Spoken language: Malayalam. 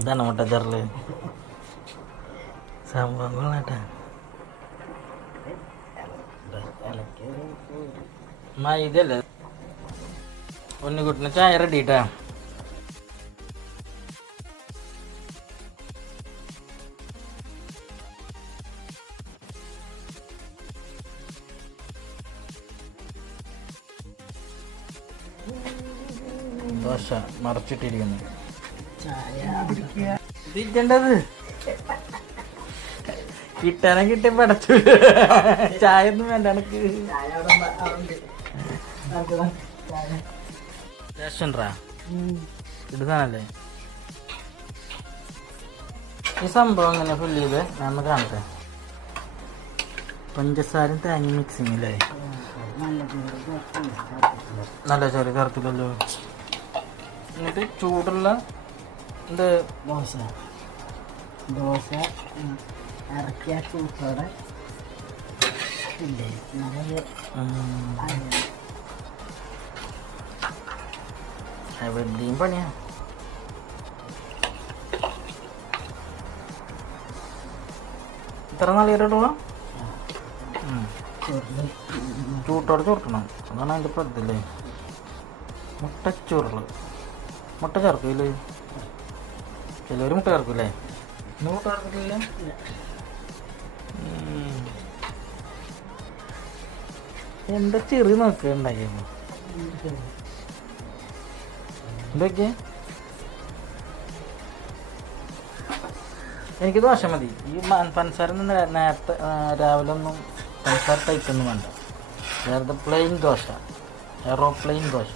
ഇതാണ് മുട്ടച്ചാറിൽ സംഭവം കൊള്ളാട്ടാ എന്നാ ഇതല്ലേ? ഉണ്ണിക്കുട്ടിന് ചായ റെഡി റെഡിട്ടാ. ദോശ മറച്ചിട്ടിരിക്കുന്നു. ഇതിക്കേണ്ടത് കിട്ടാനെ കിട്ടി പടച്ചു. ചായ ഒന്നും വേണ്ട എനിക്ക്. ഈ സംഭവം അങ്ങനെ ഫുൾ ചെയ്ത്? നമ്മൾ കാണട്ടെ പഞ്ചസാരയും തേങ്ങ മിക്സിങ് അല്ലേ നല്ല ചോറ് കറുത്തില്ലല്ലോ എന്നിട്ട് ചൂടുള്ള എന്ത് ദോശ. ദോശ ഇറക്കിയ ചൂട്ടോടെ. ഇല്ലേ നല്ല എവിടെയും പണിയാ? ഇത്ര നാളികേരോളം ചൂട്ടോടെ ചുരുട്ടണം. അതാണ് അതിന്റെ പ്രതല്ലേ മുട്ടച്ചുരുൾ മുട്ട ചേർക്കില്ലേ ചിലവർ മുട്ട ചേർക്കില്ലേ ഇന്ന് മുട്ട എന്താ ചെറിയ നോക്കുക ഉണ്ടാക്കിയപ്പോ എന്തൊക്കെ? എനിക്ക് ദോശ മതി. ഈ പഞ്ചസാര നേരത്തെ രാവിലെ ഒന്നും പഞ്ചസാര തയ്ക്കൊന്നും വേണ്ട. വേറെ പ്ലെയിൻ ദോശ. എറോപ്ലെയിൻ ദോശ.